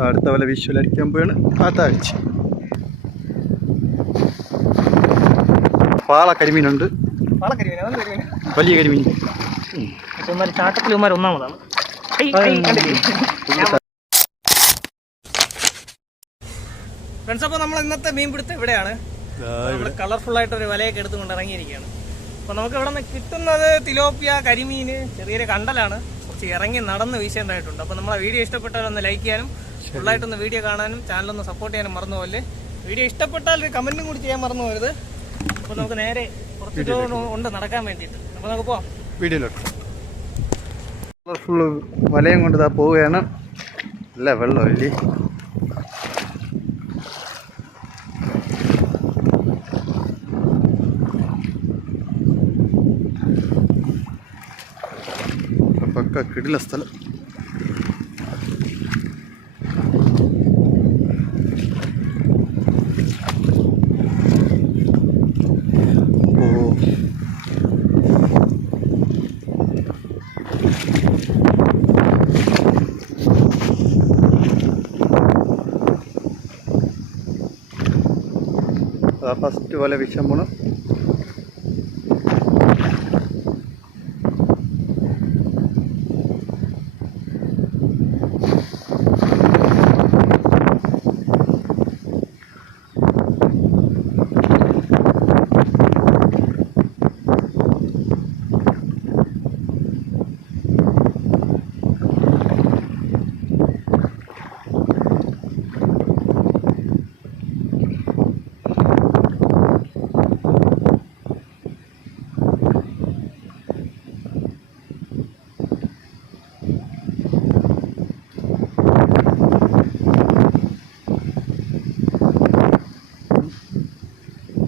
അടുത്ത വല വിഷ്വലടിക്കാൻ പോയാണ് ആ താഴ്ച. പാള കരിമീനുണ്ട്, വലിയ കരിമീൻ. ചാട്ടത്തിൽ ഒന്നാമതാണ്. ഫ്രണ്ട്സ്, അപ്പോൾ നമ്മൾ ഇന്നത്തെ മീൻപിടുത്തം ഇവിടെയാണ്. നമ്മൾ കളർഫുൾ ആയിട്ടൊരു വലയൊക്കെ എടുത്തുകൊണ്ട് ഇറങ്ങിയിരിക്കുകയാണ്. അപ്പോൾ നമുക്ക് ഇവിടെ നിന്ന് കിട്ടുന്നത് തിലോപ്പിയ, കരിമീന്, ചെറിയൊരു കണ്ടലാണ്. കുറച്ച് ഇറങ്ങി നടന്ന് വീശേണ്ടതായിട്ടുണ്ട്. അപ്പോൾ നമ്മളെ വീഡിയോ ഇഷ്ടപ്പെട്ടാൽ ഒന്ന് ലൈക്ക് ചെയ്യാനും ഫുള്ളായിട്ടൊന്ന് വീഡിയോ കാണാനും ചാനലൊന്ന് സപ്പോർട്ട് ചെയ്യാനും മറന്നു പോലെ. വീഡിയോ ഇഷ്ടപ്പെട്ടാൽ ഒരു കമൻറ്റും കൂടി ചെയ്യാൻ മറന്നു പോകരുത്. അപ്പോൾ നമുക്ക് നേരെ കുറച്ച് ഉണ്ട് നടക്കാൻ വേണ്ടിയിട്ട്. അപ്പോൾ നമുക്ക് പോവാം വീഡിയോയിലോട്ട്. കളർഫുൾ വലയും കൊണ്ട് ഇതാ പോവുകയാണ്. അല്ല വെള്ളം ഇല്ലേ. പക്ക കിടില സ്ഥലം. ഫസ്റ്റ് വല വിഷം പോണം.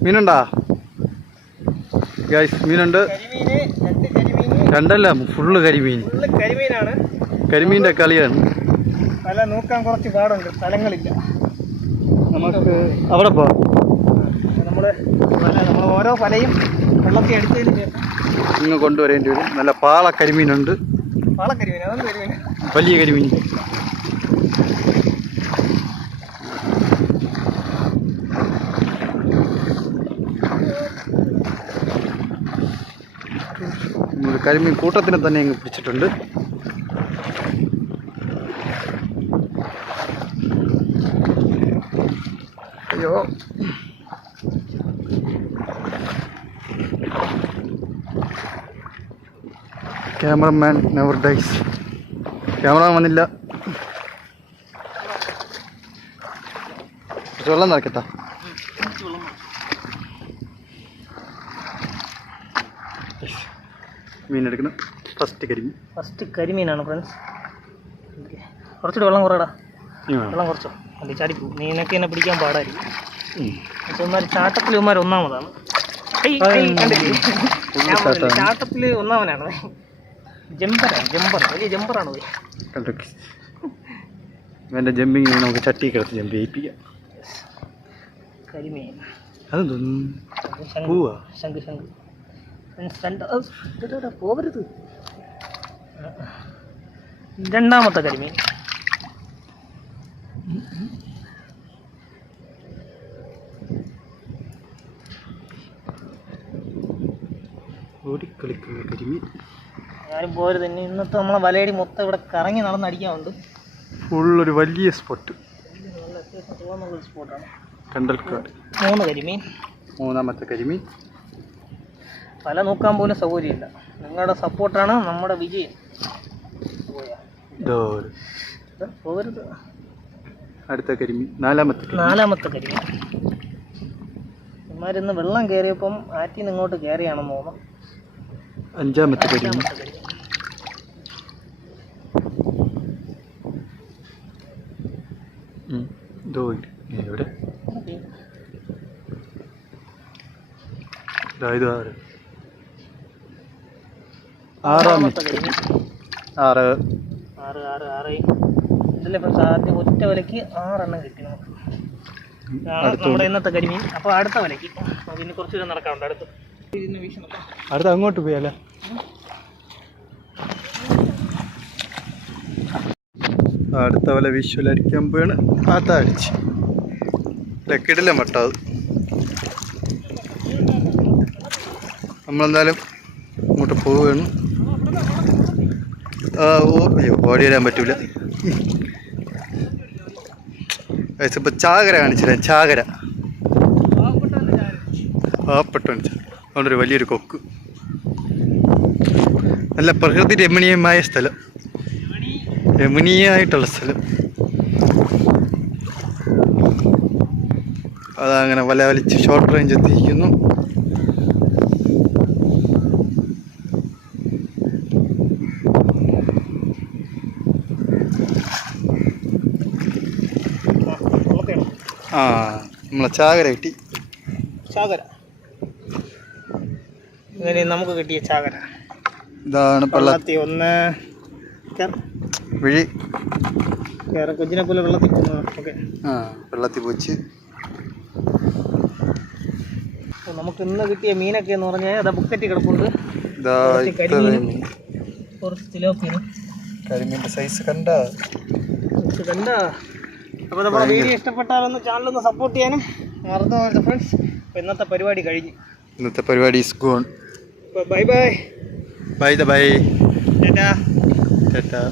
മീനുണ്ടാ ഗൈസ്? മീനുണ്ട്. രണ്ടല്ല, ഫുള്ള് കരിമീൻ. കരിമീൻ്റെ കളിയാണ്. വല നോക്കാൻ കുറച്ച് പാടുണ്ട്, സ്ഥലങ്ങളില്ല. നമുക്ക് അവിടെ പോവാം. നമ്മൾ ഓരോ വലയും വെള്ളത്തിൽ എടുത്തതിന് ശേഷം ഇങ്ങ് കൊണ്ടുവരേണ്ടി വരും. നല്ല പാള കരിമീനുണ്ട്. പാളക്കരിമീൻ, അതൊന്നും കരിമീൻ, വലിയ കരിമീൻ. കരിമീൻ കൂട്ടത്തിനെ തന്നെ ഇങ്ങ് പിടിച്ചിട്ടുണ്ട്. അയ്യോ, ക്യാമറമാൻ നെവർ ഡൈസ്. ക്യാമറമാൻ വന്നില്ല. വെള്ളം നിറക്കട്ടാ. മീൻ എടുക്കണം. ഫസ്റ്റ് കരിമീനാണ് ഫ്രണ്ട്സ്. കുറച്ചുകൂടി വെള്ളം കുറയടാ. വെള്ളം കുറച്ചോ, അല്ലെ ചാടിപ്പോ. മീനൊക്കെ എന്നെ പിടിക്കാൻ പാടായിരിക്കും. ചാട്ടത്തിൽ ഒന്നാമതാണ്. ചാട്ടത്തിൽ ഒന്നാമനാണ്. വലിയ ജമ്പറാണ്. എൻ്റെ ജമ്പിങ് നമുക്ക് ചട്ടി കിടത്ത് ജമ്പ് ചെയ്യിപ്പിക്കാം. കരിമീൻ അതെന്തോന്നു പൂവാ? ശംഖ് പോകരുത്. രണ്ടാമത്തെ കരിമീൻ. ഓടിക്കളിക്കുന്ന കരിമീൻ. ഞാനും പോരുത്. തന്നെ ഇന്നത്തെ നമ്മളെ വലയടി മൊത്തം ഇവിടെ കറങ്ങി നടന്നടിക്കാറുണ്ട്. ഫുള്ളൊരു വലിയ സ്പോട്ട്. തോന്നുന്ന സ്പോട്ടാണ്. കണ്ടൽക്കാട്. 3 കരിമീൻ. മൂന്നാമത്തെ കരിമീൻ. വല നോക്കാൻ പോലും സൗകര്യമില്ല. നിങ്ങളുടെ സപ്പോർട്ടാണ് നമ്മുടെ വിജയം. പോകരുത്. അടുത്ത കരിമീൻ. നാലാമത്തെ കരിമീൻ. ഇമാരിന്ന് വെള്ളം കയറിയപ്പം ആറ്റിൽ നിന്ന് ഇങ്ങോട്ട് കയറിയാണെന്ന് തോന്നുന്നു. അഞ്ചാമത്തെ കരിമീൻ. എവിടെ? ആറാമത്തെ കരിമീൻ. 6 ഇതിലെ ആദ്യം ഒറ്റ വലയ്ക്ക് 6 എണ്ണം കിട്ടി നമുക്ക്. നമ്മുടെ ഇന്നത്തെ കരിമീൻ. അപ്പോൾ അടുത്ത വലയ്ക്ക് പിന്നെ കുറച്ച് ദൂരം നടക്കാറുണ്ട്. അടുത്ത് അങ്ങോട്ട് പോയാലേ? അടുത്ത വല വിഷ്വലടിക്കാൻ പോയാണ്. അതടിച്ച് ലക്കിടില്ല മട്ടത്. നമ്മളെന്തായാലും അങ്ങോട്ട് പോവുകയാണ്. അയ്യോ ഓടി വരാൻ പറ്റൂല. ഇപ്പം ചാകര കാണിച്ചില്ല. ചാകര പാവപ്പെട്ട അതുകൊണ്ടൊരു വലിയൊരു കൊക്ക്. നല്ല പ്രകൃതി രമണീയമായ സ്ഥലം, രമണീയമായിട്ടുള്ള സ്ഥലം. അതങ്ങനെ വല വലിച്ച് ഷോർട്ട് റേഞ്ച് എത്തിയിരിക്കുന്നു. ആ നമ്മളെ ചാകര കിട്ടി. ചാകര ഇങ്ങനെ നമുക്ക് കിട്ടിയ ചാകര ഇതാണ് വെള്ളത്തിൽ ഒന്ന് വിഴി കൊച്ചിനെ പോലെ വെള്ളത്തിൽ പോകുന്നത്. ഓക്കെ, വെള്ളത്തിൽ പോച്ച്. നമുക്ക് ഇന്ന് കിട്ടിയ മീനൊക്കെ എന്ന് പറഞ്ഞാൽ അതാ ബുക്കറ്റ് കിടപ്പുണ്ട്. കുറച്ച് തിലോപ്പിയാണ്. കരിമീൻ്റെ സൈസ് കണ്ട. അപ്പോൾ നമ്മുടെ വീഡിയോ ഇഷ്ടപ്പെട്ടാലൊന്ന് ചാനലൊന്ന് സപ്പോർട്ട് ചെയ്യാനും മറന്നു പോകരുത് ഫ്രണ്ട്സ്. അപ്പോൾ ഇന്നത്തെ പരിപാടി കഴിഞ്ഞു. ഇന്നത്തെ പരിപാടി is gone. Bye bye. Bye the bye. Tata. Tata.